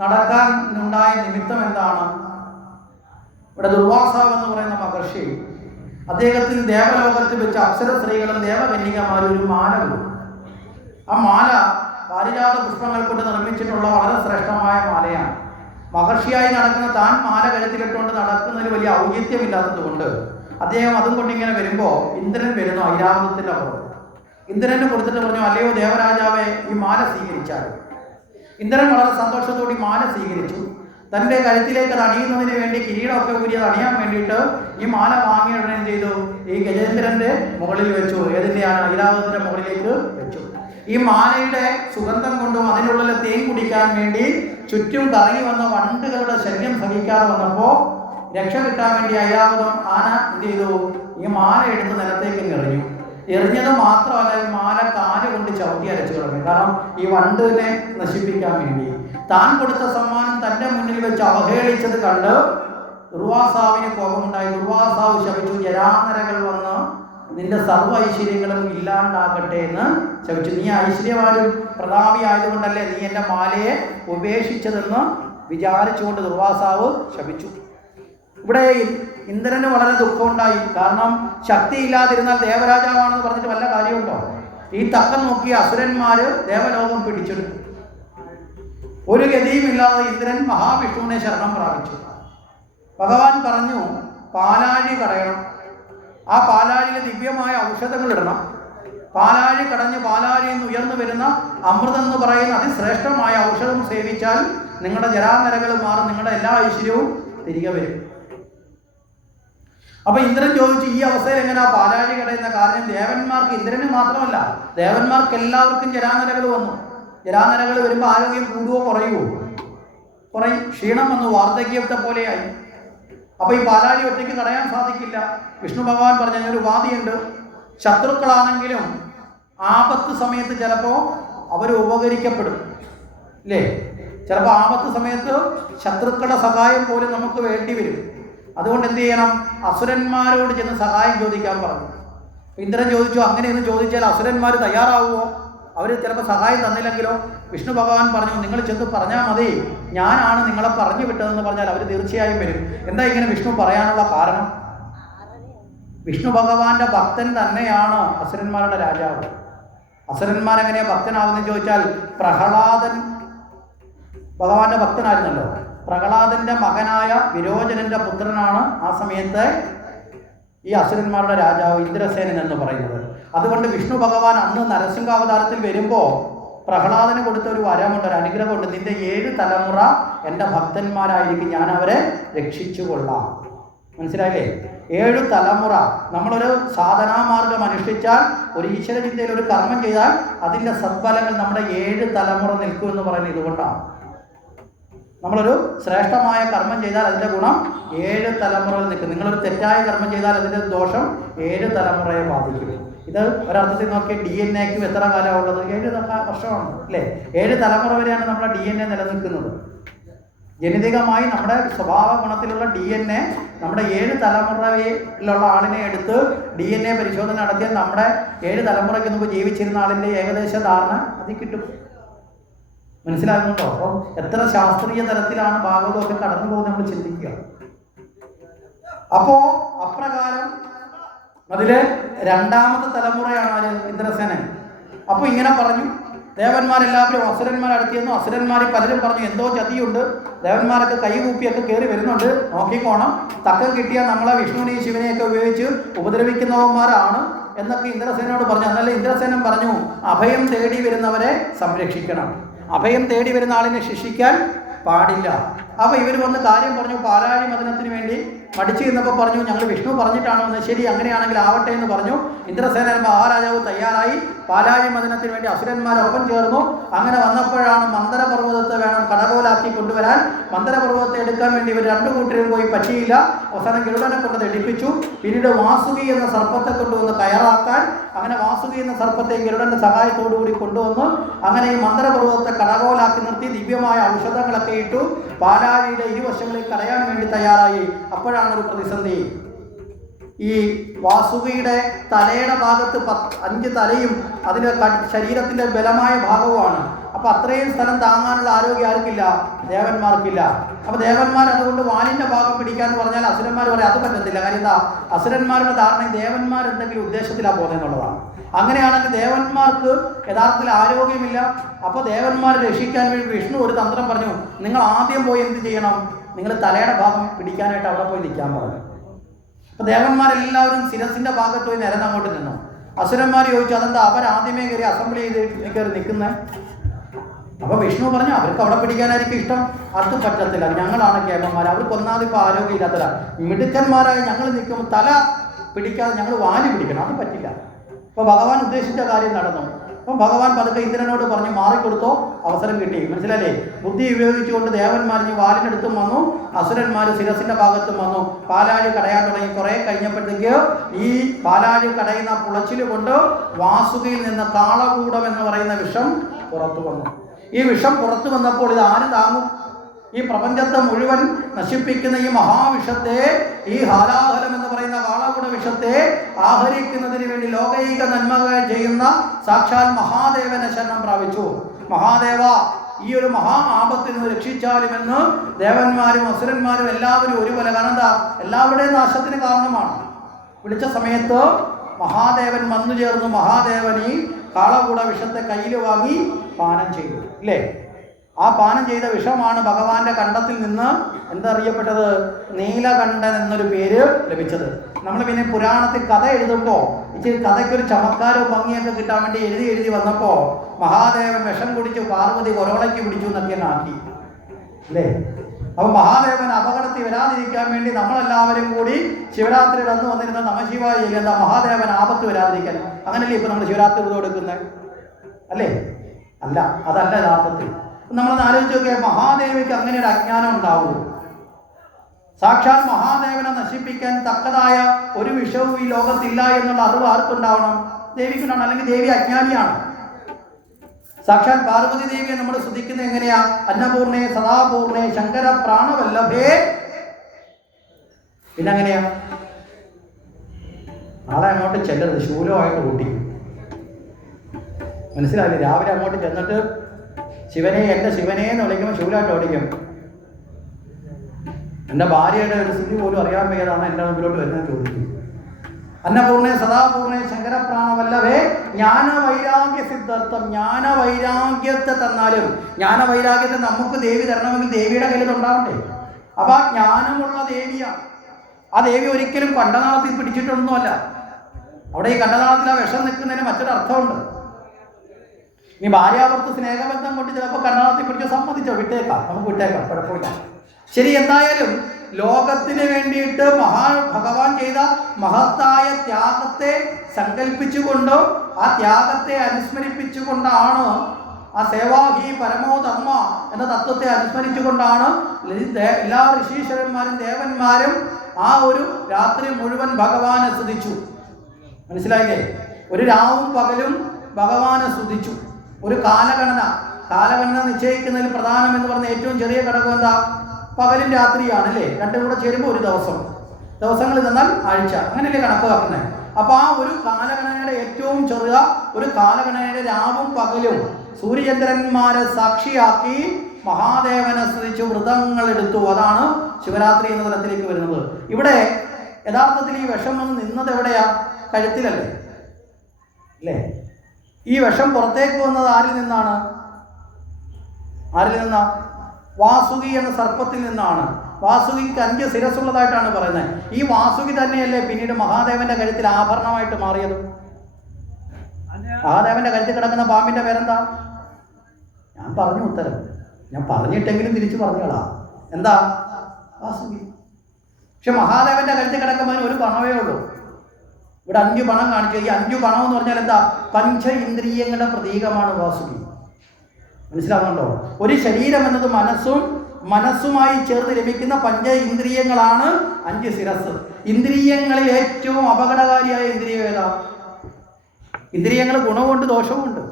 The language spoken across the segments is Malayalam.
നടക്കാൻ ഉണ്ടായ നിമിത്തം എന്താണ്? ഇവിടെ ദുർവാസാവ് എന്ന് പറയുന്ന മഹർഷി അദ്ദേഹത്തിന് ദേവലോകത്ത് വെച്ച് അപ്സര സ്ത്രീകളും ദേവകന്യകമാരും ഒരു മാല കൊടുക്കും ആ മാല പാരിജാത പുഷ്പങ്ങൾ കൊണ്ട് നിർമ്മിച്ചിട്ടുള്ള വളരെ ശ്രേഷ്ഠമായ മാലയാണ്. മഹർഷിയായി നടക്കുന്ന താൻ മാല കരുത്തിലിട്ടുകൊണ്ട് നടക്കുന്നതിന് വലിയ ഔചിത്യമില്ലാത്തത് കൊണ്ട് അദ്ദേഹം അതും കൊണ്ട് ഇങ്ങനെ വരുമ്പോൾ ഇന്ദ്രൻ വരുന്നു ഐരാവതത്തിന്റെ അപ്പുറത്ത് ഇന്ദ്രനെ കൊടുത്തിട്ട് പറഞ്ഞു അല്ലയോ ദേവരാജാവെ ഈ മാല സ്വീകരിച്ചാൽ ഇന്ദ്രൻ വളരെ സന്തോഷത്തോടെ മാല സ്വീകരിച്ചു. തന്റെ കഴുത്തിലേക്ക് അത് അണിയുന്നതിന് വേണ്ടി കിരീടമൊക്കെ ഊരി അത് അണിയാൻ വേണ്ടിയിട്ട് ഈ മാല വാങ്ങിയ ഉടനെ ചെയ്തു? ഈ ഗജേന്ദ്രന്റെ മുകളിൽ വെച്ചു. ഏതിന്റെയാണ് ഐരാവതത്തിന്റെ മുകളിലേക്ക് വെച്ചു. ഈ മാലയുടെ സുഗന്ധം കൊണ്ടും അതിനുള്ളിൽ തേൻ കുടിക്കാൻ വേണ്ടി ചുറ്റും കറങ്ങി വന്ന വണ്ടുകളുടെ ശല്യം സഹിക്കാതെ വന്നപ്പോൾ രക്ഷ കിട്ടാൻ വേണ്ടി ഐരാവതം ആന എന്ത് ചെയ്തു? ഈ മാല എടുത്ത് നിലത്തേക്ക് എറിഞ്ഞു എറിഞ്ഞത് മാത്രമല്ല ഈ മാല കാൽ കൊണ്ട് ചവിട്ടി അരച്ചു കളഞ്ഞു കാരണം ഈ വണ്ടിനെ നശിപ്പിക്കാൻ വേണ്ടി. താൻ കൊടുത്ത സമ്മാനം തന്റെ മുന്നിൽ വെച്ച് അവഹേളിച്ചത് കണ്ട് ദുർവാസാവിന് കോപമുണ്ടായി. ദുർവാസാവ് ശപിച്ചു ജരാനരകൾ വന്ന് നിന്റെ സർവ ഐശ്വര്യങ്ങളും ഇല്ലാണ്ടാകട്ടെ എന്ന് ശപിച്ചു. നീ ഐശ്വര്യവാനും പ്രതാപി ആയതുകൊണ്ടല്ലേ നീ എന്റെ മാലയെ ഉപേക്ഷിച്ചതെന്ന് വിചാരിച്ചുകൊണ്ട് ദുർവാസാവ് ശപിച്ചു. ഇവിടെ ഇന്ദ്രന് വളരെ ദുഃഖമുണ്ടായി. കാരണം ശക്തിയില്ലാതിരുന്നാൽ ദേവരാജാവാണെന്ന് പറഞ്ഞിട്ട് വല്ല കാര്യമുണ്ടോ? ഈ തക്കം നോക്കി അസുരന്മാര് ദേവലോകം പിടിച്ചെടുത്തു. ഒരു ഗതിയുമില്ലാതെ ഇന്ദ്രൻ മഹാവിഷ്ണുവിനെ ശരണം പ്രാപിച്ചു. ഭഗവാൻ പറഞ്ഞു പാലാഴി കടയണം. ആ പാലാഴിയിൽ ദിവ്യമായ ഔഷധങ്ങൾ ഇടണം. പാലാഴി കടഞ്ഞ് പാലാഴി എന്ന് ഉയർന്നു വരുന്ന അമൃതം എന്ന് പറയുന്ന അതിശ്രേഷ്ഠമായ ഔഷധം സേവിച്ചാൽ നിങ്ങളുടെ ജരാനരകൾ മാറും നിങ്ങളുടെ എല്ലാ ഐശ്വര്യവും തിരികെ വരും. അപ്പൊ ഇന്ദ്രൻ ചോദിച്ചു ഈ അവസ്ഥയിൽ എങ്ങനെ ആ പാലാഴി കടയുന്ന കാരണം ദേവന്മാർക്ക് ഇന്ദ്രന് മാത്രമല്ല ദേവന്മാർക്ക് എല്ലാവർക്കും ജരാനരകൾ വന്നു. ജരാനരകൾ വരുമ്പോൾ ആരോഗ്യം കൂടുവോ കുറയുവോ? കുറയും ക്ഷീണം വന്നു വാർദ്ധക്യത്തെ പോലെയായി. അപ്പൊ ഈ പാലാഴി ഒറ്റയ്ക്ക് തടയാൻ സാധിക്കില്ല. വിഷ്ണു ഭഗവാൻ പറഞ്ഞ ഒരു ഉപാധിയുണ്ട്. ശത്രുക്കളാണെങ്കിലും ആപത്ത് സമയത്ത് ചിലപ്പോൾ അവർ ഉപകരിക്കപ്പെടും. അല്ലേ ചിലപ്പോൾ ആപത്ത് സമയത്ത് ശത്രുക്കളുടെ സഹായം പോലും നമുക്ക് വേണ്ടി വരും. അതുകൊണ്ട് എന്ത് ചെയ്യണം അസുരന്മാരോട് ചെന്ന് സഹായം ചോദിക്കാൻ പറഞ്ഞു. ഇന്ദ്രൻ ചോദിച്ചു അങ്ങനെയെന്ന് ചോദിച്ചാൽ അസുരന്മാർ തയ്യാറാവുമോ? അവർ ചിലപ്പോൾ സഹായം തന്നില്ലെങ്കിലോ? വിഷ്ണു ഭഗവാൻ പറഞ്ഞു നിങ്ങൾ ചെന്ന് പറഞ്ഞാൽ മതി. ഞാനാണ് നിങ്ങളെ പറഞ്ഞു വിട്ടതെന്ന് പറഞ്ഞാൽ അവർ തീർച്ചയായും വരും. എന്താ ഇങ്ങനെ വിഷ്ണു പറയാനുള്ള കാരണം? വിഷ്ണു ഭഗവാന്റെ ഭക്തൻ തന്നെയാണ് അസുരന്മാരുടെ രാജാവ്. അസുരന്മാരെങ്ങനെയാ ഭക്തനാവുന്നത് ചോദിച്ചാൽ പ്രഹ്ലാദൻ ഭഗവാന്റെ ഭക്തനായിരുന്നല്ലോ. പ്രഹ്ലാദന്റെ മകനായ വിരോചനന്റെ പുത്രനാണ് ആ സമയത്ത് ഈ അസുരന്മാരുടെ രാജാവ് ഇന്ദ്രസേനൻ എന്ന് പറയുന്നത്. അതുകൊണ്ട് വിഷ്ണു ഭഗവാൻ അന്ന് നരസിംഹാവതാരത്തിൽ വരുമ്പോൾ പ്രഹ്ലാദന് കൊടുത്ത ഒരു വരമുണ്ട് ഒരു അനുഗ്രഹമുണ്ട്. നിന്റെ ഏഴ് തലമുറ എന്റെ ഭക്തന്മാരായിരിക്കും. ഞാൻ അവരെ രക്ഷിച്ചു കൊള്ളാം മനസ്സിലായില്ലേ? ഏഴു തലമുറ. നമ്മളൊരു സാധനാമാർഗം അനുഷ്ഠിച്ചാൽ ഒരു ഈശ്വര ചിന്തയിൽ ഒരു കർമ്മം ചെയ്താൽ അതിന്റെ സദ്ഫലങ്ങൾ നമ്മുടെ ഏഴ് തലമുറ നിൽക്കും എന്ന് പറയുന്നത് ഇതുകൊണ്ടാണ്. നമ്മളൊരു ശ്രേഷ്ഠമായ കർമ്മം ചെയ്താൽ അതിന്റെ ഗുണം ഏഴ് തലമുറയിൽ നിൽക്കും. നിങ്ങളൊരു തെറ്റായ കർമ്മം ചെയ്താൽ അതിന്റെ ദോഷം ഏഴ് തലമുറയെ ബാധിക്കും. ഇത് ഒരർത്ഥത്തിൽ നോക്കിയാൽ ഡി എൻ എക്കും എത്ര കാലമാണ് ഉള്ളത് ഏഴ് വർഷമാണ് അല്ലേ? ഏഴ് തലമുറ വരെയാണ് നമ്മുടെ ഡി എൻ എ നിലനിൽക്കുന്നത്. ജനിതകമായി നമ്മുടെ സ്വഭാവ ഗുണത്തിലുള്ള ഡി എൻ എ നമ്മുടെ ഏഴ് തലമുറയിലുള്ള ആളിനെ എടുത്ത് ഡി എൻ എ പരിശോധന നടത്തിയാൽ നമ്മുടെ ഏഴ് തലമുറയ്ക്ക് മുമ്പ് ജീവിച്ചിരുന്ന ആളിന്റെ ഏകദേശ ധാരണ അതിൽ കിട്ടും. മനസ്സിലാകുന്നുണ്ടോ? അപ്പം എത്ര ശാസ്ത്രീയ തലത്തിലാണ് ഭാഗവതമൊക്കെ കടന്നു പോകുന്നത് നമ്മൾ ചിന്തിക്കുക. അപ്പോ അപ്രകാരം അതിൽ രണ്ടാമത്തെ തലമുറയാണ് ആര്? ഇന്ദ്രസേനൻ. അപ്പൊ ഇങ്ങനെ പറഞ്ഞു ദേവന്മാരെല്ലാവരും അസുരന്മാർ അടുത്തിരുന്നു അസുരന്മാർ പലരും പറഞ്ഞു എന്തോ ചതിയുണ്ട് ദേവന്മാരൊക്കെ കൈകൂപ്പിയൊക്കെ കയറി വരുന്നുണ്ട്. നോക്കിക്കോണം. തക്കം കിട്ടിയാൽ നമ്മളെ വിഷ്ണുവിനെയും ശിവനെയൊക്കെ ഉപയോഗിച്ച് ഉപദ്രവിക്കുന്നവന്മാരാണ് എന്നൊക്കെ ഇന്ദ്രസേനയോട് പറഞ്ഞു. അന്നല്ല ഇന്ദ്രസേനൻ പറഞ്ഞു അഭയം തേടി വരുന്നവരെ സംരക്ഷിക്കണം. അഭയം തേടി വരുന്ന ആളിനെ ശിക്ഷിക്കാൻ പാടില്ല. അപ്പൊ ഇവർ വന്ന് കാര്യം പറഞ്ഞു പാലാഴി മദനത്തിന് വേണ്ടി മടിച്ചു നിന്നപ്പോൾ പറഞ്ഞു ഞങ്ങൾ വിഷ്ണു പറഞ്ഞിട്ടാണോ എന്ന് ശരി അങ്ങനെയാണെങ്കിൽ ആവട്ടെ എന്ന് പറഞ്ഞു. ഇന്ദ്രസേന മഹാരാജാവ് തയ്യാറായി. പാലാഴി മദനത്തിന് വേണ്ടി അസുരന്മാരൊപ്പം ചേർന്നു. അങ്ങനെ വന്നപ്പോഴാണ് മന്ദരപർവതത്തെ വേണം കടകോലാക്കി കൊണ്ടുവരാൻ. മന്ദരപർവതത്തെ എടുക്കാൻ വേണ്ടി ഇവർ രണ്ടു കൂട്ടരും പോയി പറ്റിയില്ല. അവസാനം ഗരുഡനെ കൊണ്ട് തെളിപ്പിച്ചു പിന്നീട് വാസുകി എന്ന സർപ്പത്തെ കൊണ്ടുവന്ന് തയ്യാറാക്കാൻ. അങ്ങനെ വാസുകി എന്ന സർപ്പത്തെ ഗരുഡന്റെ സഹായത്തോടു കൂടി കൊണ്ടുവന്നു അങ്ങനെ ഈ മന്ദരപർവതത്തെ കടകോലാക്കി നിർത്തി ദിവ്യമായ ഔഷധങ്ങളൊക്കെ ഇട്ടു. പാലാഴിയുടെ ഇരുവശങ്ങളിൽ തടയാൻ വേണ്ടി തയ്യാറായി. അപ്പോഴാണ് ഒരു പ്രതിസന്ധി. ഈ വാസുകിയുടെ തലയുടെ ഭാഗത്ത് അഞ്ച് തലയും അതിന്റെ ശരീരത്തിന്റെ ബലമായ ഭാഗവുമാണ്. അപ്പൊ അത്രയും സ്ഥലം താങ്ങാനുള്ള ആരോഗ്യം ആർക്കില്ല? ദേവന്മാർക്കില്ല. അപ്പൊ ദേവന്മാർ അതുകൊണ്ട് വാലിന്റെ ഭാഗം പിടിക്കാന്ന് പറഞ്ഞാൽ അസുരന്മാർ പറയാം അത് പറ്റത്തില്ല. കാര്യം എന്താ? അസുരന്മാരുടെ ധാരണ ദേവന്മാർ എന്തെങ്കിലും ഉദ്ദേശത്തിലാണ് പോകുന്നതെന്നുള്ളതാണ് അങ്ങനെയാണെങ്കിൽ ദേവന്മാർക്ക് യഥാർത്ഥത്തിൽ ആരോഗ്യമില്ല. അപ്പോൾ ദേവന്മാരെ രക്ഷിക്കാൻ വേണ്ടി വിഷ്ണു ഒരു തന്ത്രം പറഞ്ഞു നിങ്ങൾ ആദ്യം പോയി എന്ത് ചെയ്യണം? നിങ്ങൾ തലയുടെ ഭാഗം പിടിക്കാനായിട്ട് അവിടെ പോയി നിൽക്കാൻ പറഞ്ഞു. അപ്പൊ ദേവന്മാരെല്ലാവരും ശിരസിന്റെ ഭാഗത്ത് പോയി നിരന്നങ്ങോട്ട് നിന്നു. അസുരന്മാർ ചോദിച്ചു അതെന്താ? അവരാദ്യമേ കയറി അസംബ്ലി ചെയ്ത് കയറി നിൽക്കുന്നത് അപ്പൊ വിഷ്ണു പറഞ്ഞു അവർക്ക് അവിടെ പിടിക്കാനായിരിക്കും ഇഷ്ടം. അത് പറ്റത്തില്ല. ഞങ്ങളാണ് കേമന്മാർ അവർക്ക് ഒന്നാമത് ഇപ്പൊ ആരോഗ്യമില്ലാത്തല്ല മിടുക്കന്മാരായ ഞങ്ങൾ നിൽക്കുമ്പോൾ തല പിടിക്കാതെ ഞങ്ങൾ വാലി പിടിക്കണം. അത് പറ്റില്ല. അപ്പൊ ഭഗവാൻ ഉദ്ദേശിച്ച കാര്യം നടന്നു. അപ്പൊ ഭഗവാൻ പതുക്കെ ഇന്ദ്രനോട് പറഞ്ഞ് മാറിക്കൊടുത്തോ. അവസരം കിട്ടി. മനസ്സിലല്ലേ? ബുദ്ധി ഉപയോഗിച്ചുകൊണ്ട് ദേവന്മാർ ഈ വാലിനടുത്തും വന്നു. അസുരന്മാർ ശിരസിന്റെ ഭാഗത്തും വന്നു. പാലാഴി കടയാൻ തുടങ്ങി. കുറെ കഴിഞ്ഞപ്പോഴത്തേക്ക് ഈ പാലാഴി കടയുന്ന പുളച്ചിൽ കൊണ്ട് വാസുകിയിൽ നിന്ന് കാളകൂടം എന്ന് പറയുന്ന വിഷം പുറത്തു വന്നു. ഈ വിഷം പുറത്തു വന്നപ്പോൾ ഇത് ആര് താങ്ങും? ഈ പ്രപഞ്ചത്തെ മുഴുവൻ നശിപ്പിക്കുന്ന ഈ മഹാവിഷത്തെ ഈ ഹാലാഹലം എന്ന് പറയുന്ന കാളകുട വിഷത്തെ ആഹരിക്കുന്നതിന് വേണ്ടി ലോകൈക നന്മകൾ ചെയ്യുന്ന സാക്ഷാൽ മഹാദേവനെ ശരണം പ്രാപിച്ചു. മഹാദേവ ഈ ഒരു മഹാ ആപത്തിൽ നിന്ന് രക്ഷിച്ചാലുമെന്ന് ദേവന്മാരും അസുരന്മാരും എല്ലാവരും ഒരുപോലെ കാരണം എന്താ എല്ലാവരുടെയും നാശത്തിന് കാരണമാണ്. വിളിച്ച സമയത്ത് മഹാദേവൻ വന്നു ചേർന്നു. മഹാദേവൻ ഈ കാളകൂട വിഷത്തെ കയ്യിൽ വാങ്ങി പാനം ചെയ്തു. ഇല്ലേ? ആ പാനം ചെയ്ത വിഷമാണ് ഭഗവാന്റെ കണ്ടത്തിൽ നിന്ന് എന്താ അറിയപ്പെട്ടത്? നീലകണ്ഠൻ എന്നൊരു പേര് ലഭിച്ചത്. നമ്മൾ പിന്നെ പുരാണത്തിൽ കഥ എഴുതുമ്പോൾ ഇച്ചിരി കഥയ്ക്കൊരു ചമക്കാരോ ഭംഗിയൊക്കെ കിട്ടാൻ വേണ്ടി എഴുതി എഴുതി വന്നപ്പോൾ മഹാദേവൻ വിഷം കുടിച്ചു പാർവതി കൊറോണയ്ക്ക് പിടിച്ചു എന്നൊക്കെ ആക്കി. അല്ലേ അപ്പൊ മഹാദേവൻ അപകടത്തിൽ വരാതിരിക്കാൻ വേണ്ടി നമ്മളെല്ലാവരും കൂടി ശിവരാത്രി അന്ന് വന്നിരുന്ന നമശിവായി എന്താ മഹാദേവൻ ആപത്ത് വരാതിരിക്കാൻ? അങ്ങനല്ലേ ഇപ്പൊ നമ്മൾ ശിവരാത്രി വ്രതം എടുക്കുന്നത്? അല്ലേ? അല്ല അതല്ല യഥാർത്ഥത്തിൽ. നമ്മൾ ആലോചിച്ച് നോക്കിയാൽ മഹാദേവിക്ക് അങ്ങനെ ഒരു അജ്ഞാനം ഉണ്ടാവുള്ളൂ സാക്ഷാൽ മഹാദേവനെ നശിപ്പിക്കാൻ തക്കതായ ഒരു വിഷവും ഈ ലോകത്തില്ല എന്നുള്ള അറിവ് ആർക്കുണ്ടാവണം? ദേവിക്കുണ്ടാവണം. അല്ലെങ്കിൽ ദേവി അജ്ഞാനിയാണ്. സാക്ഷാൽ പാർവതി ദേവിയെ നമ്മൾ സ്തുതിക്കുന്നത് എങ്ങനെയാ? അന്നപൂർണേ സദാപൂർണേ ശങ്കര പ്രാണവല്ലഭേ. പിന്നെ അങ്ങനെയാ നാളെ അങ്ങോട്ട് ചെല്ലരുത്. ശൂലമായിട്ട് കൂട്ടി മനസ്സിലായില്ലേ? രാവിലെ അങ്ങോട്ട് ചെന്നിട്ട് ശിവനെ എന്റെ ശിവനെ എന്ന് വിളിക്കുമ്പോൾ ശൂലായിട്ട് ഓടിക്കും. എന്റെ ഭാര്യയുടെ ഒരു സ്ഥിതി പോലും അറിയാൻ വയ്യാതാണ് എന്റെ മുമ്പിലോട്ട് വരുന്നത് ചോദിക്കും. അന്നപൂർണേ സദാപൂർണേ ശങ്കരപ്രാണവല്ലവേ ജ്ഞാനവൈരാഗ്യ സിദ്ധാർത്ഥം ജ്ഞാനവൈരാഗ്യത്തെ തന്നാലും ജ്ഞാനവൈരാഗ്യത്തെ നമുക്ക് ദേവി തരണമെങ്കിൽ ദേവിയുടെ കയ്യിൽ ഉണ്ടാവണ്ടേ? അപ്പൊ ആ ജ്ഞാനമുള്ള ദേവിയാണ് ആ ദേവി ഒരിക്കലും കണ്ടനാളത്തിൽ പിടിച്ചിട്ടൊന്നുമല്ല. അവിടെ ഈ കണ്ടനാളത്തിൽ ആ വിഷം നിൽക്കുന്നതിന് മറ്റൊരു അർത്ഥമുണ്ട്. ഈ ഭാര്യാവർത്ത് സ്നേഹബന്ധം കൊണ്ട് ചിലപ്പോൾ കണ്ടനാളത്തിൽ പിടിച്ച് സമ്മതിച്ചോ? വിട്ടേക്കാം. നമുക്ക് വിട്ടേക്കാം. കുഴപ്പമില്ല. ശരി എന്തായാലും ലോകത്തിന് വേണ്ടിയിട്ട് മഹാ ഭഗവാൻ ചെയ്ത മഹത്തായ ത്യാഗത്തെ സങ്കല്പിച്ചുകൊണ്ട് ആ ത്യാഗത്തെ അനുസ്മരിപ്പിച്ചുകൊണ്ടാണ് ആ സേവാഹി പരമോ ധർമ്മ എന്ന തത്വത്തെ അനുസ്മരിച്ചുകൊണ്ടാണ് എല്ലാ ഋഷീശ്വരന്മാരും ദേവന്മാരും ആ ഒരു രാത്രി മുഴുവൻ ഭഗവാനെ സ്തുതിച്ചു. മനസ്സിലായില്ലേ? ഒരു രാവും പകലും ഭഗവാനെ സ്തുതിച്ചു. ഒരു കാലഗണന. കാലഗണന നിശ്ചയിക്കുന്നതിൽ പ്രധാനം എന്ന് പറഞ്ഞ ഏറ്റവും ചെറിയ ഘടകം എന്താ? പകലും രാത്രിയാണ് അല്ലേ രണ്ടും കൂടെ ചേരുമ്പോൾ ഒരു ദിവസം. ദിവസങ്ങൾ തന്നാൽ ആഴ്ച. അങ്ങനെയല്ലേ കണക്കാക്കുന്നത്? അപ്പൊ ആ ഒരു കാലഗണനയുടെ ഏറ്റവും ചെറിയ ഒരു കാലഗണനയുടെ രാവും പകലും സൂര്യചന്ദ്രന്മാരെ സാക്ഷിയാക്കി മഹാദേവനെ സ്തുതിച്ച് വ്രതങ്ങൾ എടുത്തു. അതാണ് ശിവരാത്രി എന്ന തലത്തിലേക്ക് വരുന്നത്. ഇവിടെ യഥാർത്ഥത്തിൽ ഈ വിഷം വന്ന് നിന്നത് എവിടെയാ? കഴുത്തിലല്ലേ? അല്ലേ? ഈ വിഷം പുറത്തേക്ക് വന്നത് ആരിൽ നിന്നാണ്? ആരിൽ നിന്നാ? വാസുകി എന്ന സർപ്പത്തിൽ നിന്നാണ്. വാസുകിക്ക് അഞ്ച് ശിരസുള്ളതായിട്ടാണ് പറയുന്നത്. ഈ വാസുകി തന്നെയല്ലേ പിന്നീട് മഹാദേവന്റെ കഴുത്തിൽ ആഭരണമായിട്ട് മാറിയത്? മഹാദേവന്റെ കഴുത്തിൽ കിടക്കുന്ന പാമ്പിന്റെ പേരെന്താ? ഞാൻ പറഞ്ഞു ഉത്തരം. ഞാൻ പറഞ്ഞിട്ടെങ്കിലും തിരിച്ചു പറഞ്ഞോളാ. എന്താ? വാസുകി. പക്ഷെ മഹാദേവന്റെ കഴുത്തിൽ കിടക്കുന്നതിന് ഒരു പണമേ ഉള്ളൂ. ഇവിടെ അഞ്ചു പണം കാണിച്ചു. ഈ അഞ്ചു പണം എന്ന് പറഞ്ഞാൽ എന്താ? പഞ്ച ഇന്ദ്രിയങ്ങളുടെ പ്രതീകമാണ് വാസുകി. മനസ്സിലാവുന്നുണ്ടോ? ഒരു ശരീരം എന്നത് മനസ്സും മനസ്സുമായി ചേർന്ന് ലഭിക്കുന്ന പഞ്ച ഇന്ദ്രിയങ്ങളാണ് അഞ്ച് ശിരസ് ഇന്ദ്രിയങ്ങളിൽ ഏറ്റവും അപകടകാരിയായ ഇന്ദ്രിയം ഏതാ? ഇന്ദ്രിയങ്ങൾ ഗുണവുമുണ്ട് ദോഷവുമുണ്ട്.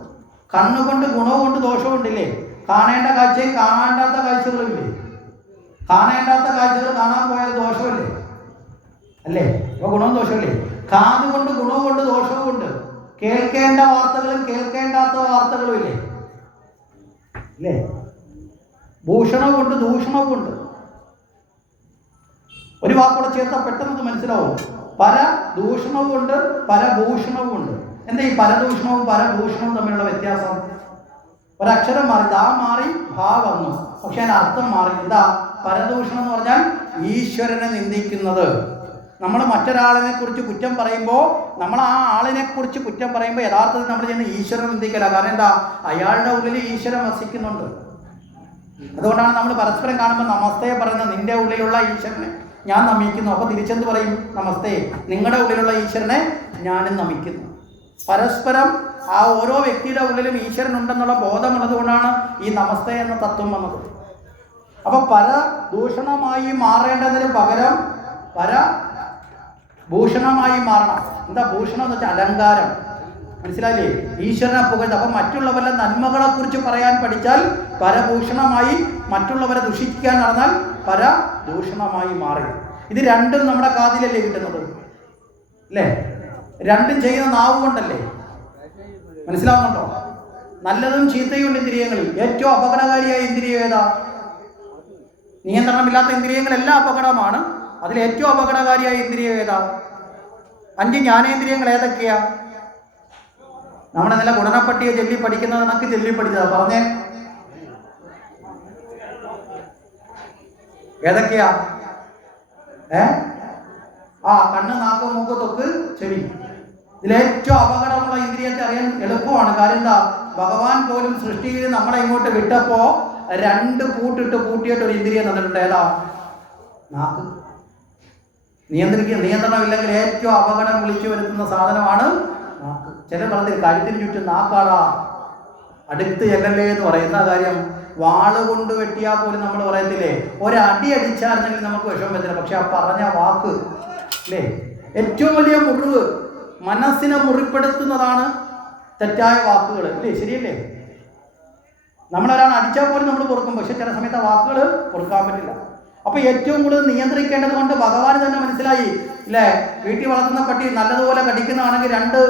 കണ്ണുകൊണ്ട് ഗുണവുമുണ്ട് ദോഷവുമുണ്ടില്ലേ? കാണേണ്ട കാഴ്ചയും കാണാണ്ടാത്ത കാഴ്ചകളുമില്ലേ? കാണേണ്ടാത്ത കാഴ്ചകൾ കാണാൻ പോയാൽ ദോഷമല്ലേ? അല്ലേ? അപ്പൊ ഗുണവും ദോഷമല്ലേ? കാതുകൊണ്ട് ഗുണവുമുണ്ട് ഗുണവും ഉണ്ട് ദോഷവും ഉണ്ട് കേൾക്കേണ്ട വാർത്തകളും കേൾക്കേണ്ടാത്ത വാർത്തകളും ഇല്ലേ അല്ലേ? ഭൂഷണവുമുണ്ട് ദൂഷണവുമുണ്ട്. ഒരു വാക്കൂടെ ചേർത്താൽ പെട്ടെന്ന് മനസ്സിലാവും. പല ദൂഷണവുമുണ്ട് പല ഭൂഷണവുമുണ്ട്. എന്താ ഈ പരദൂഷണവും പരഭൂഷണവും തമ്മിലുള്ള വ്യത്യാസം? ഒരക്ഷരം മാറി ദാ മാറി ഭാ വന്നു. പക്ഷെ അതിന് അർത്ഥം മാറി. എന്താ? പരദൂഷണം എന്ന് പറഞ്ഞാൽ ഈശ്വരനെ നിന്ദിക്കുന്നത്. നമ്മൾ മറ്റൊരാളിനെ കുറിച്ച് കുറ്റം പറയുമ്പോൾ നമ്മൾ ആ ആളിനെ കുറിച്ച് കുറ്റം പറയുമ്പോൾ യഥാർത്ഥത്തിൽ നമ്മൾ ചെയ്യുന്ന ഈശ്വരൻ നിന്ദിക്കല. കാരണം എന്താ? അയാളുടെ ഉള്ളിൽ ഈശ്വരൻ വസിക്കുന്നുണ്ട്. അതുകൊണ്ടാണ് നമ്മൾ പരസ്പരം കാണുമ്പോൾ നമസ്തേ പറയുന്നത് നിന്റെ ഉള്ളിലുള്ള ഈശ്വരനെ ഞാൻ നമിക്കുന്നു. അപ്പോൾ തിരിച്ചെന്ത് പറയും? നമസ്തേ നിങ്ങളുടെ ഉള്ളിലുള്ള ഈശ്വരനെ ഞാനും നമിക്കുന്നു. പരസ്പരം ആ ഓരോ വ്യക്തിയുടെ ഉള്ളിലും ഈശ്വരൻ ഉണ്ടെന്നുള്ള ബോധമുള്ളത് ഈ നമസ്തേ എന്ന തത്വം വന്നത്. അപ്പൊ പര ദൂഷണമായി മാറേണ്ടതിന് പകരം പര ഭൂഷണമായി മാറണം. എന്താ ഭൂഷണം എന്ന് വെച്ചാൽ അലങ്കാരം. മനസ്സിലായില്ലേ? ഈശ്വരനെ പുകഴ്ത്ത്. അപ്പം മറ്റുള്ളവരുടെ നന്മകളെ കുറിച്ച് പറയാൻ പഠിച്ചാൽ പരഭൂഷണമായി മറ്റുള്ളവരെ ദുഷിക്കാൻ നടന്നാൽ പരദൂഷണമായി മാറി. ഇത് രണ്ടും നമ്മുടെ കാതിലല്ലേ കിട്ടുന്നത്? അല്ലേ? രണ്ടും ചെയ്യുന്ന നാവ് കൊണ്ടല്ലേ? മനസ്സിലാവുന്നുണ്ടോ? നല്ലതും ചീത്തയും ഉണ്ട് ഇന്ദ്രിയങ്ങളിൽ. ഏറ്റവും അപകടകാരിയായ ഇന്ദ്രിയം ഏതാ? നിയന്ത്രണമില്ലാത്ത ഇന്ദ്രിയങ്ങളെല്ലാം അപകടമാണ്. അതിൽ ഏറ്റവും അപകടകാരിയായ ഇന്ദ്രിയം ഏതാ? അഞ്ച് ജ്ഞാനേന്ദ്രിയങ്ങൾ ഏതൊക്കെയാ? നമ്മുടെ നല്ല ഗുണനപ്പട്ടിയെ ചൊല്ലി പഠിക്കുന്നത് നമുക്ക് ചൊല്ലി പഠിച്ചതാ. പറഞ്ഞേ. ഏതൊക്കെയാ? ഏ? ആ കണ്ണ് നാക്ക് മൂക്ക് തൊക്ക് ചെവി. ഇതിലേറ്റവും അപകടമുള്ള ഇന്ദ്രിയത്തെ അറിയാൻ എളുപ്പമാണ്. കാര്യം എന്താ? ഭഗവാൻ പോലും സൃഷ്ടിയിൽ നമ്മളെ ഇങ്ങോട്ട് വിട്ടപ്പോ രണ്ട് കൂട്ടിട്ട് കൂട്ടിയിട്ട് ഒരു ഇന്ദ്രിയം തന്നിട്ടുണ്ട്. ഏതാ? നാക്ക്. നിയന്ത്രിക്കുക നിയന്ത്രണമില്ലെങ്കിൽ ഏറ്റവും അപകടം വിളിച്ചു വരുത്തുന്ന സാധനമാണ് ചില കളത്തിൽ കഴുത്തിന് ചുറ്റും നാക്കാട അടുത്ത് ചെല്ലല്ലേ എന്ന് പറയുന്ന കാര്യം? വാൾ കൊണ്ട് വെട്ടിയാൽ പോലും നമ്മൾ പറയത്തില്ലേ? ഒരടി അടിച്ചായിരുന്നെങ്കിൽ നമുക്ക് വിഷമം പറ്റില്ല പക്ഷെ ആ പറഞ്ഞ വാക്ക് അല്ലേ? ഏറ്റവും വലിയ മുറിവ് മനസ്സിനെ മുറിപ്പെടുത്തുന്നതാണ് തെറ്റായ വാക്കുകൾ അല്ലേ? ശരിയല്ലേ? നമ്മളൊരാൾ അടിച്ചാൽ പോലും നമ്മൾ പൊറുക്കും. പക്ഷെ ചില സമയത്ത് ആ വാക്കുകൾ പൊറുക്കാൻ പറ്റില്ല. അപ്പൊ ഏറ്റവും കൂടുതൽ നിയന്ത്രിക്കേണ്ടത് കൊണ്ട് ഭഗവാൻ തന്നെ മനസ്സിലായി. ഇല്ലേ? വീട്ടിൽ വളർത്തുന്ന പട്ടി നല്ലതുപോലെ കടിക്കുന്നതാണെങ്കിൽ രണ്ട്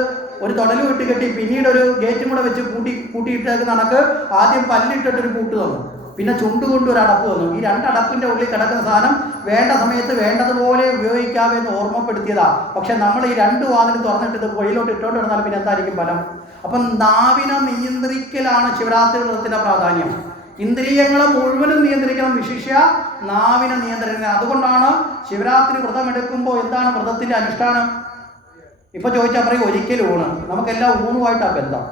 ഒരു തൊടൽ വിട്ട് കെട്ടി പിന്നീട് ഒരു ഗേറ്റും കൂടെ വെച്ച് കൂട്ടി കൂട്ടിയിട്ടേക്ക് നടക്ക് ആദ്യം പല്ലിട്ടിട്ടൊരു കൂട്ട് തന്നു. പിന്നെ ചുണ്ട് കൊണ്ട് ഒരു അടപ്പ് തന്നു. ഈ രണ്ട് അടപ്പിന്റെ ഉള്ളിൽ കിടക്കുന്ന സാധനം വേണ്ട സമയത്ത് വേണ്ടതുപോലെ ഉപയോഗിക്കാമെന്ന് ഓർമ്മപ്പെടുത്തിയതാ. പക്ഷെ നമ്മൾ ഈ രണ്ട് വാതിൽ തുറന്നിട്ട് വഴിയിലോട്ട് ഇട്ടോണ്ട് കിടന്നാൽ പിന്നെ എന്തായിരിക്കും ഫലം? അപ്പം നാവിനെ നിയന്ത്രിക്കലാണ് ശിവരാത്രി വ്രതത്തിന്റെ പ്രാധാന്യം. ഇന്ദ്രിയങ്ങളെ മുഴുവനും നിയന്ത്രിക്കണം വിശിഷ്യ നാവിനെ നിയന്ത്രിക്കണം. അതുകൊണ്ടാണ് ശിവരാത്രി വ്രതം എടുക്കുമ്പോൾ എന്താണ് വ്രതത്തിന്റെ അനുഷ്ഠാനം? ഇപ്പൊ ചോദിച്ചാൽ പറയും ഒരിക്കൽ ഊണ്. നമുക്കെല്ലാം ഊണുമായിട്ടാ ബന്ധം.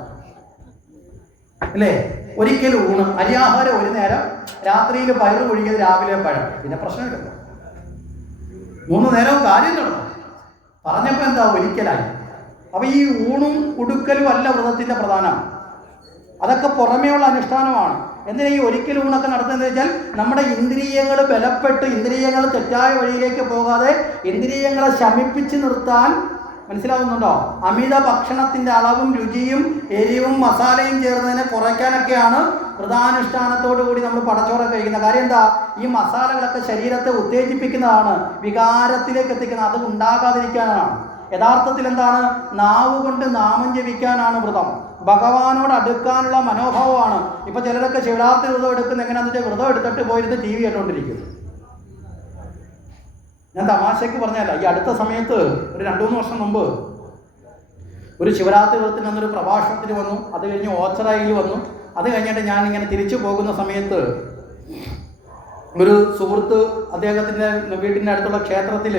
അല്ലേ? ഒരിക്കൽ ഊണ്. അരിയാഹാരം ഒരു നേരം രാത്രിയിൽ പയറ് ഒഴുകിയത് രാവിലെ പഴം. പിന്നെ പ്രശ്നമില്ലല്ലോ മൂന്ന് നേരവും കാര്യം നടന്നു പറഞ്ഞപ്പോൾ എന്താ ഒരിക്കലായി? അപ്പൊ ഈ ഊണും ഉടുക്കലും അല്ല വ്രതത്തിന്റെ പ്രധാനം. അതൊക്കെ പുറമേയുള്ള അനുഷ്ഠാനമാണ്. എന്തിനാ ഈ ഒരിക്കലും ഊണൊക്കെ നടത്തുന്നത് വെച്ചാൽ നമ്മുടെ ഇന്ദ്രിയങ്ങൾ ബലപ്പെട്ട് ഇന്ദ്രിയങ്ങൾ തെറ്റായ വഴിയിലേക്ക് പോകാതെ ഇന്ദ്രിയങ്ങളെ ശമിപ്പിച്ച് നിർത്താൻ മനസ്സിലാവുന്നുണ്ടോ? അമിത ഭക്ഷണത്തിന്റെ അളവും രുചിയും എരിവും മസാലയും ചേർന്നതിനെ കുറയ്ക്കാനൊക്കെയാണ് വ്രതാനുഷ്ഠാനത്തോടു കൂടി നമ്മൾ പടച്ചോറൊക്കെ കഴിക്കുന്നത് കാര്യം എന്താ? ഈ മസാലകളൊക്കെ ശരീരത്തെ ഉത്തേജിപ്പിക്കുന്നതാണ് വികാരത്തിലേക്ക് എത്തിക്കുന്നത് അത് ഉണ്ടാകാതിരിക്കാനാണ്. യഥാർത്ഥത്തിൽ എന്താണ്? നാവ് കൊണ്ട് നാമം ജപിക്കാനാണ് വ്രതം. ഭഗവാനോട് അടുക്കാനുള്ള മനോഭാവമാണ്. ഇപ്പൊ ചിലരൊക്കെ ശിവരാത്രി വ്രതം എടുക്കുന്ന എങ്ങനെയാണെന്ന് വെച്ചാൽ വ്രതം എടുത്തിട്ട് പോയിരുന്ന് ടി വി കേട്ടോണ്ടിരിക്കുന്നു ഞാൻ തമാശയ്ക്ക് പറഞ്ഞല്ല ഈ അടുത്ത സമയത്ത് ഒരു രണ്ടു മൂന്ന് വർഷം മുമ്പ് ഒരു ശിവരാത്രി വ്രതത്തിന് അന്നൊരു പ്രഭാഷണത്തിൽ വന്നു അത് കഴിഞ്ഞ് ഓച്ചറായിൽ വന്നു. അത് കഴിഞ്ഞിട്ട് ഞാൻ ഇങ്ങനെ തിരിച്ചു പോകുന്ന സമയത്ത് ഒരു സുഹൃത്ത് അദ്ദേഹത്തിന്റെ വീട്ടിന്റെ അടുത്തുള്ള ക്ഷേത്രത്തിൽ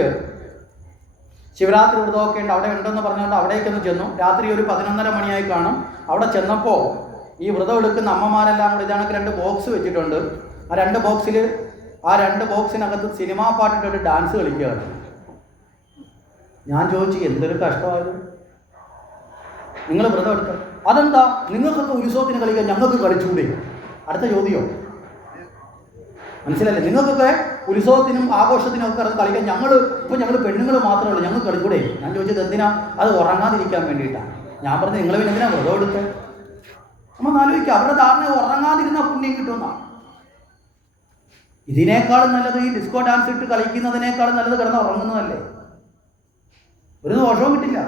ശിവരാത്രി വ്രതമൊക്കെ ഉണ്ട് അവിടെ ഉണ്ടെന്ന് പറഞ്ഞുകൊണ്ട് അവിടേക്കൊന്ന് ചെന്നു. രാത്രി ഒരു പതിനൊന്നര മണിയായി കാണും. അവിടെ ചെന്നപ്പോൾ ഈ വ്രതം എടുക്കുന്ന അമ്മമാരെല്ലാം കൂടി ഇതാണെങ്കിൽ രണ്ട് ബോക്സ് വെച്ചിട്ടുണ്ട്. ആ രണ്ട് ബോക്സിൽ ആ രണ്ട് ബോക്സിനകത്ത് സിനിമാ പാട്ടിട്ടൊരു ഡാൻസ് കളിക്കുകയാണ്. ഞാൻ ചോദിച്ചു എന്തൊരു കഷ്ടമായത്? നിങ്ങൾ വ്രതം എടുക്ക അതെന്താ? നിങ്ങൾക്കൊക്കെ ഉത്സവത്തിന് കളിക്കാൻ ഞങ്ങൾക്ക് കളിച്ചൂടെ? അടുത്ത ചോദ്യം. മനസ്സിലല്ലേ നിങ്ങൾക്കൊക്കെ ഉത്സവത്തിനും ആഘോഷത്തിനും ഒക്കെ ഇറങ്ങി കളിക്കാൻ ഞങ്ങൾ ഇപ്പം ഞങ്ങൾ പെണ്ണുങ്ങൾ മാത്രമേ ഉള്ളൂ. ഞങ്ങൾ കളിക്കൂടെ ഞാൻ ചോദിച്ചത് എന്തിനാ? അത് ഉറങ്ങാതിരിക്കാൻ വേണ്ടിയിട്ടാണ്. ഞാൻ പറഞ്ഞത് നിങ്ങൾ പിന്നെ എന്തിനാ വ്രതം എടുത്ത്? നമ്മൾ ആലോചിക്കുക അവരുടെ ധാരണ ഉറങ്ങാതിരുന്ന പുണ്യം കിട്ടുമെന്നാണ് ഇതിനേക്കാളും നല്ലത് ഈ ഡിസ്കോ ഡാൻസ് ഇട്ട് കളിക്കുന്നതിനേക്കാളും നല്ലത് കിടന്ന് ഉറങ്ങുന്നതല്ലേ? ഒരു ദോഷവും കിട്ടില്ല.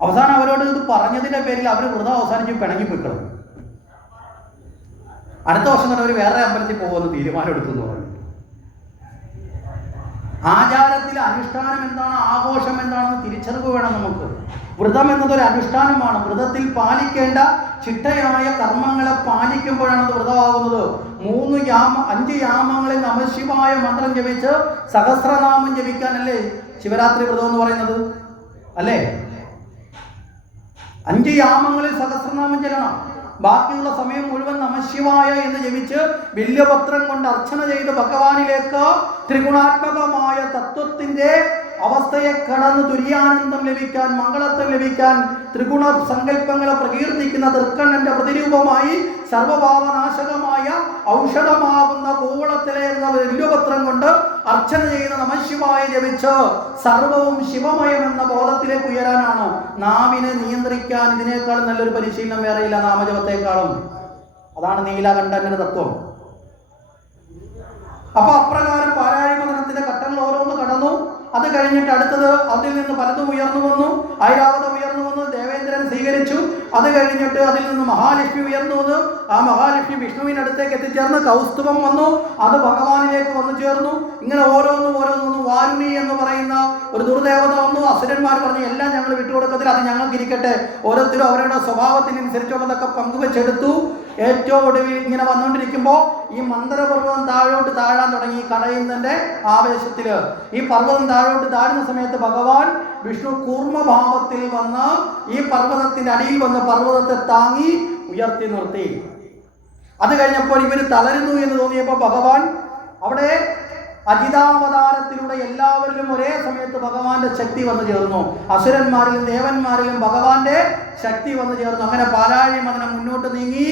അവസാനം അവരോട് ഇത് പറഞ്ഞതിന്റെ പേരിൽ അവർ വ്രതം അവസാനിച്ച് പിണങ്ങി പോയിക്കളും അടുത്ത വർഷം തന്നെ അവർ വേറെ അമ്പലത്തിൽ പോകുമെന്ന് തീരുമാനം എടുത്തു എന്ന് പറഞ്ഞു. ആചാരത്തിൽ അനുഷ്ഠാനം എന്താണ്? ആഘോഷം എന്താണെന്ന് തിരിച്ചറിവ് വേണം നമുക്ക്. വ്രതം എന്നതൊരു അനുഷ്ഠാനമാണ്. വ്രതത്തിൽ പാലിക്കേണ്ട ചിട്ടയായ കർമ്മങ്ങളെ പാലിക്കുമ്പോഴാണ് അത് വ്രതമാകുന്നത്. മൂന്ന് യാമ അഞ്ച് യാമങ്ങളിൽ നമശിവായ മന്ത്രം ജപിച്ച് സഹസ്രനാമം ജപിക്കാനല്ലേ ശിവരാത്രി വ്രതം എന്ന് പറയുന്നത്? അല്ലേ? അഞ്ച് യാമങ്ങളിൽ സഹസ്രനാമം ചെല്ലണം. ബാക്കിയുള്ള സമയം മുഴുവൻ നമശിവായ എന്ന് ജപിച്ച് വില്യപത്രം കൊണ്ട് അർച്ചന ചെയ്ത് ഭഗവാനിലേക്ക് ത്രിഗുണാത്മകമായ തത്വത്തിന്റെ അവസ്ഥയെ കടന്ന് തുര്യാനന്ദം ലഭിക്കാൻ മംഗളത്വം ലഭിക്കാൻ ത്രിഗുണ സങ്കല്പങ്ങളെ പ്രകീർത്തിക്കുന്ന തൃക്കണ്ണന്റെ പ്രതിരൂപമായി സർവഭാവനാശകമായ ഔഷധമാകുന്ന കൂവളത്തിലെ എന്ന വില്ലുപത്രം കൊണ്ട് അർച്ചന ചെയ്യുന്ന നമശിവായ ജപിച്ച് സർവവും ശിവമയം എന്ന ബോധത്തിലേക്ക് ഉയരാനാണ്? നാവിനെ നിയന്ത്രിക്കാൻ ഇതിനേക്കാൾ നല്ലൊരു പരിശീലനം വേറെയില്ല നാമജപത്തെക്കാളും. അതാണ് നീലകണ്ഠന്റെ തത്വം. അപ്പൊ അപ്രകാരം പാരായണത്തിന്റെ ഘട്ടങ്ങൾ ഓരോന്ന് കടന്നു. അത് കഴിഞ്ഞിട്ട് അടുത്തത് അതിൽ നിന്ന് പലതും ഉയർന്നു വന്നു. ഐരാവതം ഉയർന്നു വന്നു. ദേവേന്ദ്രൻ സ്വീകരിച്ചു. അത് കഴിഞ്ഞിട്ട് അതിൽ നിന്ന് മഹാലക്ഷ്മി ഉയർന്നു വന്നു. ആ മഹാലക്ഷ്മി വിഷ്ണുവിനടുത്തേക്ക് എത്തിച്ചേർന്ന് കൗസ്തുഭം വന്നു. അത് ഭഗവാനിലേക്ക് വന്നു ചേർന്നു. ഇങ്ങനെ ഓരോന്നും ഓരോന്നും. വാരുണി എന്ന് പറയുന്ന ഒരു ദുർദേവത വന്നു. അസുരന്മാർ പറഞ്ഞു എല്ലാം ഞങ്ങൾ വിട്ടുകൊടുക്കത്തിൽ അത് ഞങ്ങൾക്ക് ഇരിക്കട്ടെ ഓരോരുത്തരും അവരുടെ സ്വഭാവത്തിനനുസരിച്ചുള്ളതൊക്കെ പങ്കുവെച്ചെടുത്തു. ഏറ്റവും ഒടുവിൽ ഇങ്ങനെ വന്നുകൊണ്ടിരിക്കുമ്പോൾ ഈ മന്ദരപർവതം താഴോട്ട് താഴാൻ തുടങ്ങി കടയുന്നതിന്റെ ആവേശത്തിൽ. ഈ പർവതം താഴോട്ട് താഴുന്ന സമയത്ത് ഭഗവാൻ വിഷ്ണു കൂർമ്മഭാവത്തിൽ വന്ന് ഈ പർവതത്തിന്റെ അടിയിൽ വന്ന് പർവതത്തെ താങ്ങി ഉയർത്തി നിർത്തി. അത് കഴിഞ്ഞപ്പോൾ ഇവർ തളരുന്നു എന്ന് തോന്നിയപ്പോൾ ഭഗവാൻ അവിടെ അജിതാവതാരത്തിലൂടെ എല്ലാവരിലും ഒരേ സമയത്ത് ഭഗവാന്റെ ശക്തി വന്നു ചേർന്നു. അസുരന്മാരിലും ദേവന്മാരിലും ഭഗവാന്റെ ശക്തി വന്നു ചേർന്നു. അങ്ങനെ പാലാഴി മതനം മുന്നോട്ട് നീങ്ങി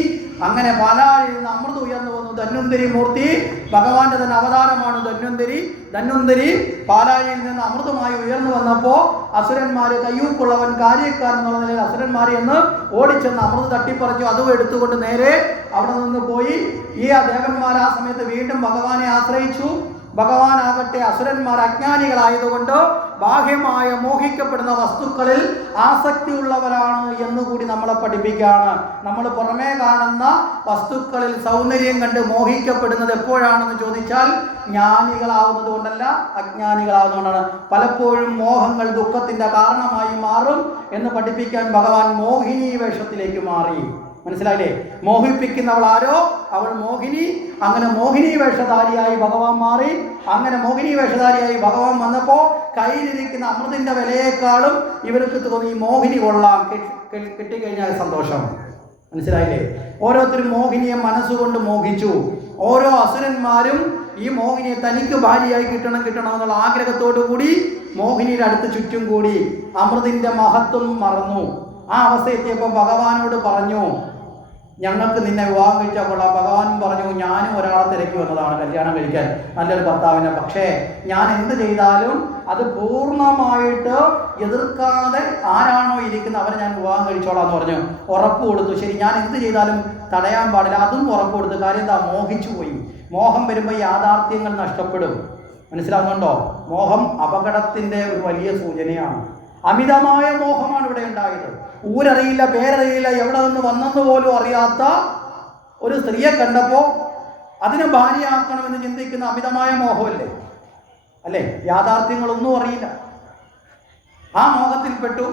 അങ്ങനെ പാലാഴിയിൽ നിന്ന് അമൃത് ഉയർന്നു വന്നു. ധന്വന്തരി മൂർത്തി ഭഗവാന്റെ തന്നെ അവതാരമാണ് ധന്വന്തരി. ധന്വന്തരി പാലാഴിയിൽ നിന്ന് അമൃതമായി ഉയർന്നു വന്നപ്പോ അസുരന്മാര് കയ്യൂക്കുള്ളവൻ കാര്യക്കാരൻ എന്നുള്ള നിലയിൽ അസുരന്മാരെ എന്ന് ഓടിച്ചെന്ന് അമൃത് തട്ടിപ്പറിച്ചു അതും എടുത്തുകൊണ്ട് നേരെ അവിടെ നിന്ന് പോയി. ഈ ദേവന്മാർ ആ സമയത്ത് വീണ്ടും ഭഗവാനെ ആശ്രയിച്ചു. ഭഗവാനാകട്ടെ അസുരന്മാർ അജ്ഞാനികളായതുകൊണ്ട് ബാഹ്യമായ മോഹിക്കപ്പെടുന്ന വസ്തുക്കളിൽ ആസക്തിയുള്ളവരാണ് എന്നുകൂടി നമ്മളെ പഠിപ്പിക്കുകയാണ്. നമ്മൾ പുറമേ കാണുന്ന വസ്തുക്കളിൽ സൗന്ദര്യം കണ്ട് മോഹിക്കപ്പെടുന്നത് എപ്പോഴാണെന്ന് ചോദിച്ചാൽ ജ്ഞാനികളാവുന്നത് കൊണ്ടല്ല അജ്ഞാനികളാവുന്നതുകൊണ്ടാണ് പലപ്പോഴും മോഹങ്ങൾ ദുഃഖത്തിന്റെ കാരണമായി മാറും എന്ന് പഠിപ്പിക്കാൻ ഭഗവാൻ മോഹിനി വേഷത്തിലേക്ക് മാറി. മനസ്സിലായില്ലേ? മോഹിപ്പിക്കുന്നവൾ ആരോ അവൾ മോഹിനി. അങ്ങനെ മോഹിനി വേഷധാരിയായി ഭഗവാൻ മാറി. അങ്ങനെ മോഹിനി വേഷധാരിയായി ഭഗവാൻ വന്നപ്പോൾ കയ്യിലിരിക്കുന്ന അമൃതിന്റെ വിലയേക്കാളും ഇവർക്ക് തോന്നി മോഹിനി കൊള്ളാം. കെട്ടി- കെട്ടി- കിട്ടിക്കഴിഞ്ഞാൽ സന്തോഷം. മനസ്സിലായില്ലേ? ഓരോരുത്തരും മോഹിനിയെ മനസ്സുകൊണ്ട് മോഹിച്ചു. ഓരോ അസുരന്മാരും ഈ മോഹിനിയെ തനിക്ക് ഭാര്യയായി കിട്ടണം കിട്ടണം എന്നുള്ള ആഗ്രഹത്തോടു കൂടി മോഹിനിയുടെ അടുത്ത് ചുറ്റും കൂടി അമൃതിന്റെ മഹത്വം മറന്നു. ആ അവസ്ഥ എത്തിയപ്പോൾ ഭഗവാനോട് പറഞ്ഞു ഞങ്ങൾക്ക് നിന്നെ വിവാഹം കഴിച്ചാൽ കൊള്ളാം. ഭഗവാനും പറഞ്ഞു ഞാനും ഒരാളെ തിരക്കി വന്നതാണ് കല്യാണം കഴിക്കാൻ. നല്ലൊരു ഭർത്താവിനെ. പക്ഷേ ഞാൻ എന്ത് ചെയ്താലും അത് പൂർണമായിട്ട് എതിർക്കാതെ ആരാണോ ഇരിക്കുന്ന അവരെ ഞാൻ വിവാഹം കഴിച്ചോളാം എന്ന് പറഞ്ഞു. ഉറപ്പ് കൊടുത്തു. ശരി ഞാൻ എന്ത് ചെയ്താലും തടയാൻ പാടില്ല. അതും ഉറപ്പ് കൊടുത്തു. കാര്യം എന്താ? മോഹിച്ചു പോയി. മോഹം വരുമ്പോൾ യാഥാർത്ഥ്യങ്ങൾ നഷ്ടപ്പെടും. മനസ്സിലാവുന്നുണ്ടോ? മോഹം അപകടത്തിന്റെ ഒരു വലിയ സൂചനയാണ്. അമിതമായ മോഹമാണ് ഇവിടെ ഉണ്ടായത്. ഊരറിയില്ല പേരറിയില്ല എവിടെ നിന്ന് വന്നെന്ന് പോലും അറിയാത്ത ഒരു സ്ത്രീയെ കണ്ടപ്പോൾ അതിനെ ഭാര്യയാക്കണമെന്ന് ചിന്തിക്കുന്ന അമിതമായ മോഹമല്ലേ? അല്ലേ? യാഥാർത്ഥ്യങ്ങളൊന്നും അറിയില്ല. ആ മോഹത്തിൽപ്പെട്ടു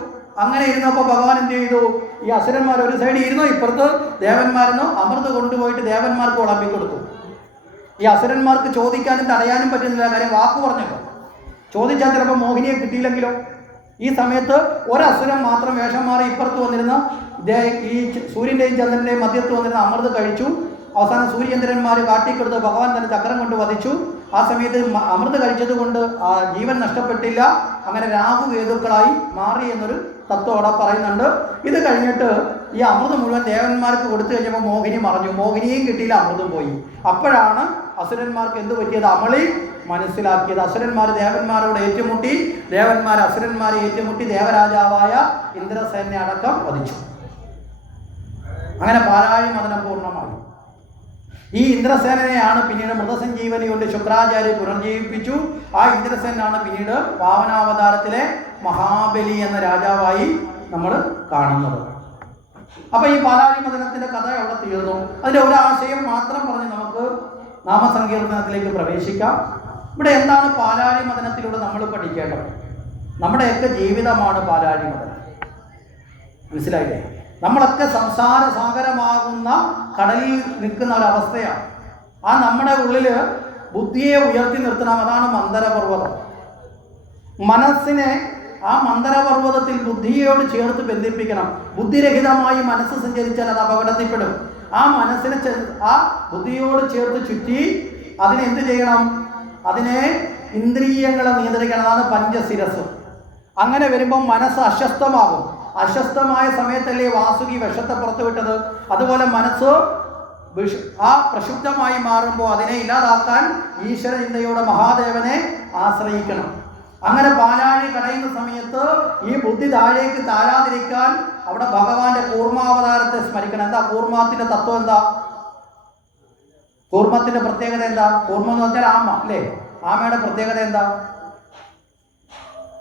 അങ്ങനെ ഇരുന്നപ്പോൾ ഭഗവാൻ എന്ത് ചെയ്തു? ഈ അസുരന്മാർ ഒരു സൈഡിൽ ഇരുന്നു ഇപ്പുറത്ത് ദേവന്മാരെന്നോ അമൃത് കൊണ്ടുപോയിട്ട് ദേവന്മാർക്ക് കൊടുത്തു ഈ അസുരന്മാർക്ക് ചോദിക്കാനും തടയാനും പറ്റുന്നില്ല കാര്യം വാക്ക് പറഞ്ഞല്ലോ. ചോദിച്ചാൽ ചിലപ്പോൾ മോഹിനിയെ കിട്ടിയില്ലെങ്കിലോ? ഈ സമയത്ത് ഒരസുരം മാത്രം വേഷം മാറി ഇപ്പുറത്ത് വന്നിരുന്ന ഈ സൂര്യന്റെയും ചന്ദ്രന്റെയും മധ്യത്ത് വന്നിരുന്ന അമൃത് കഴിച്ചു. അവസാനം സൂര്യചന്ദ്രന്മാർ കാട്ടിക്കൊടുത്ത് ഭഗവാൻ തന്നെ ചക്രം കൊണ്ട് വധിച്ചു. ആ സമയത്ത് അമൃത് കഴിച്ചത് കൊണ്ട് ആ ജീവൻ നഷ്ടപ്പെട്ടില്ല. അങ്ങനെ രാഹു കേതുക്കളായി മാറി എന്നൊരു തത്വം അവിടെ പറയുന്നുണ്ട്. ഇത് കഴിഞ്ഞിട്ട് ഈ അമൃതം മുഴുവൻ ദേവന്മാർക്ക് കൊടുത്തു കഴിഞ്ഞപ്പോൾ മോഹിനി മറഞ്ഞു. മോഹിനിയും കിട്ടിയില്ല അമൃതം പോയി. അപ്പോഴാണ് അസുരന്മാർക്ക് എന്ത് പറ്റിയത്? അമളി മനസ്സിലാക്കിയത്. അസുരന്മാർ ദേവന്മാരോട് ഏറ്റുമുട്ടി ദേവന്മാർ അസുരന്മാരെ ഏറ്റുമുട്ടി ദേവരാജാവായ ഇന്ദ്രസേനെ അടക്കം വധിച്ചു. അങ്ങനെ പാലാഴി മതനം പൂർണമായി ഈ ഇന്ദ്രസേനയാണ് പിന്നീട് മൃതസഞ്ജീവനി കൊണ്ട് ശുക്രാചാര്യ പുനർജീവിപ്പിച്ചു. ആ ഇന്ദ്രസേനാണ് പിന്നീട് പാവനാവതാരത്തിലെ മഹാബലി എന്ന രാജാവായി നമ്മൾ കാണുന്നത്. അപ്പൊ ഈ പാലാഴി മദനത്തിന്റെ കഥ അവിടെ തീർന്നു? അതിന്റെ ഒരാശയം മാത്രം പറഞ്ഞ് നമുക്ക് നാമസങ്കീർത്തനത്തിലേക്ക് പ്രവേശിക്കാം. ഇവിടെ എന്താണ് പാലാഴി മദനത്തിലൂടെ നമ്മൾ പഠിക്കേണ്ടത്? നമ്മുടെയൊക്കെ ജീവിതമാണ് പാലാഴി മദനം മനസ്സിലായില്ലേ? നമ്മളൊക്കെ സംസാര സാഗരമാകുന്ന കടലിൽ നിൽക്കുന്ന ഒരവസ്ഥയാണ് ആ നമ്മുടെ ഉള്ളിൽ ബുദ്ധിയെ ഉയർത്തി നിർത്തണം. അതാണ് മന്ദരപർവതം. മനസ്സിനെ ആ മന്ദരപർവതത്തിൽ ബുദ്ധിയോട് ചേർത്ത് ബന്ധിപ്പിക്കണം. ബുദ്ധിരഹിതമായി മനസ്സ് സഞ്ചരിച്ചാൽ അത് അപകടത്തിൽപ്പെടും. ആ മനസ്സിനെ ആ ബുദ്ധിയോട് ചേർത്ത് ചുറ്റി അതിനെ എന്ത് ചെയ്യണം? അതിനെ ഇന്ദ്രിയങ്ങളെ നിയന്ത്രിക്കണം. അതാണ് പഞ്ചശിരസ് അങ്ങനെ വരുമ്പോൾ മനസ്സ് അസ്വസ്ഥമാകും അസ്വസ്ഥമായ സമയത്തല്ലേ വാസുകി വിഷത്തെ പുറത്തു വിട്ടത്? അതുപോലെ മനസ്സ് ആ പ്രക്ഷുബ്ധമായി മാറുമ്പോൾ അതിനെ ഇല്ലാതാക്കാൻ ഈശ്വര ചിന്തയോടെ മഹാദേവനെ ആശ്രയിക്കണം. അങ്ങനെ പാലാഴി കടയുന്ന സമയത്ത് ഈ ബുദ്ധി താഴേക്ക് താഴാതിരിക്കാൻ അവിടെ ഭഗവാന്റെ കൂർമാവതാരത്തെ സ്മരിക്കണം. എന്താ? കൂർമാത്തിന്റെ തത്വം എന്താ? കൂർമത്തിന്റെ പ്രത്യേകത എന്താ? കൂർമ്മ എന്ന് പറഞ്ഞാൽ ആമ അല്ലേ? ആമയുടെ പ്രത്യേകത എന്താ?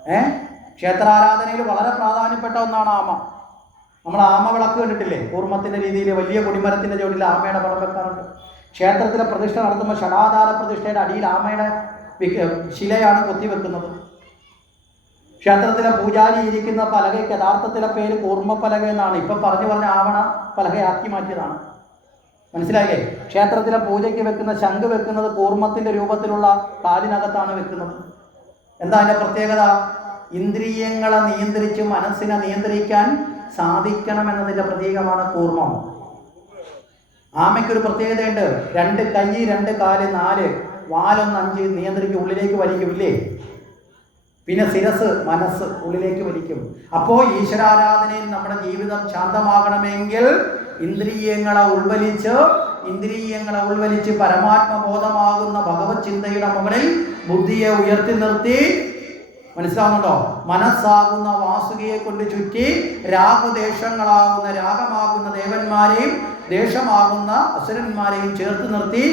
ഏ? ക്ഷേത്രാരാധനയിൽ വളരെ പ്രാധാന്യപ്പെട്ട ഒന്നാണ് ആമ. നമ്മൾ ആമ വിളക്ക് കണ്ടിട്ടില്ലേ? കൂർമ്മത്തിന്റെ രീതിയിൽ വലിയ കൊടിമരത്തിന്റെ ജോലിയിൽ ആമയുടെ പടം വെക്കാറുണ്ട്. ക്ഷേത്രത്തിലെ പ്രതിഷ്ഠ നടത്തുമ്പോൾ ഷടാധാര പ്രതിഷ്ഠയുടെ അടിയിൽ ആമയുടെ ശിലയാണ് കൊത്തിവെക്കുന്നത് ക്ഷേത്രത്തിലെ പൂജാരി ഇരിക്കുന്ന പലകയ്ക്ക് യഥാർത്ഥത്തിലെ പേര് കൂർമ്മ പലക എന്നാണ്. ഇപ്പം പറഞ്ഞു പറഞ്ഞ ആവണ പലകയാക്കി മാറ്റിയതാണ്. മനസ്സിലായില്ലേ? ക്ഷേത്രത്തിലെ പൂജയ്ക്ക് വെക്കുന്ന ശംഖ് വെക്കുന്നത് കൂർമ്മത്തിന്റെ രൂപത്തിലുള്ള കാലിനകത്താണ് വെക്കുന്നത്. എന്താ അതിന്റെ പ്രത്യേകത? ഇന്ദ്രിയങ്ങളെ നിയന്ത്രിച്ച് മനസ്സിനെ നിയന്ത്രിക്കാൻ സാധിക്കണം എന്നതിന്റെ പ്രതീകമാണ് കൂർമ്മം. ആമയ്ക്കൊരു പ്രത്യേകതയുണ്ട്. രണ്ട് കൈ രണ്ട് കാൽ നാല് വാലൊന്ന് അഞ്ച് നിയന്ത്രിക്കും ഉള്ളിലേക്ക് വലിക്കും ഇല്ലേ? പിന്നെ ശിരസ് മനസ്സ് ഉള്ളിലേക്ക് വലിക്കും. അപ്പോൾ ഈശ്വരാരാധനയിൽ നമ്മുടെ ജീവിതം ശാന്തമാകണമെങ്കിൽ ഇന്ദ്രിയങ്ങളെ ഉൾവലിച്ച് ഇന്ദ്രിയങ്ങളെ ഉൾവലിച്ച് പരമാത്മബോധമാകുന്ന ഭഗവത് ചിന്തയുടെ മുകളിൽ ബുദ്ധിയെ ഉയർത്തി നിർത്തി. മനസ്സിലാവുന്നുണ്ടോ? മനസ്സാകുന്ന വാസുകിയെ കൊണ്ട് ചുറ്റി രാഗദേശങ്ങളാകുന്ന രാഗമാകുന്ന ദേവന്മാരെയും ദേശമാകുന്ന അസുരന്മാരെയും ചേർത്ത് നിർത്തി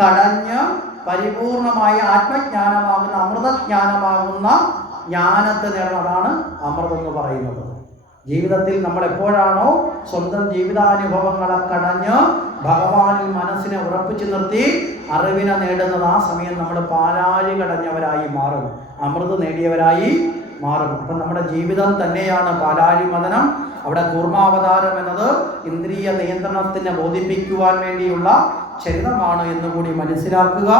കടഞ്ഞ് പരിപൂർണമായ ആത്മജ്ഞാനമാകുന്ന അമൃതജ്ഞാനമാകുന്ന ജ്ഞാനത്തെ നേടുന്നതാണ് അമൃതം എന്ന് പറയുന്നത്. ജീവിതത്തിൽ നമ്മൾ എപ്പോഴാണോ സ്വന്തം ജീവിതാനുഭവങ്ങളെ കടഞ്ഞ് ഭഗവാനിൽ മനസ്സിനെ ഉറപ്പിച്ചു നിർത്തി അറിവിനെ നേടുന്നത് ആ സമയം നമ്മൾ പാലാഴി കടഞ്ഞവരായി മാറും. അമൃത് നേടിയവരായി മാറും. അപ്പം നമ്മുടെ ജീവിതം തന്നെയാണ് പാലാഴി മതനം അവിടെ കൂർമാവതാരം എന്നത് ഇന്ദ്രിയ നിയന്ത്രണത്തിനെ ബോധിപ്പിക്കുവാൻ വേണ്ടിയുള്ള ചരിതമാണ് എന്നുകൂടി മനസ്സിലാക്കുക.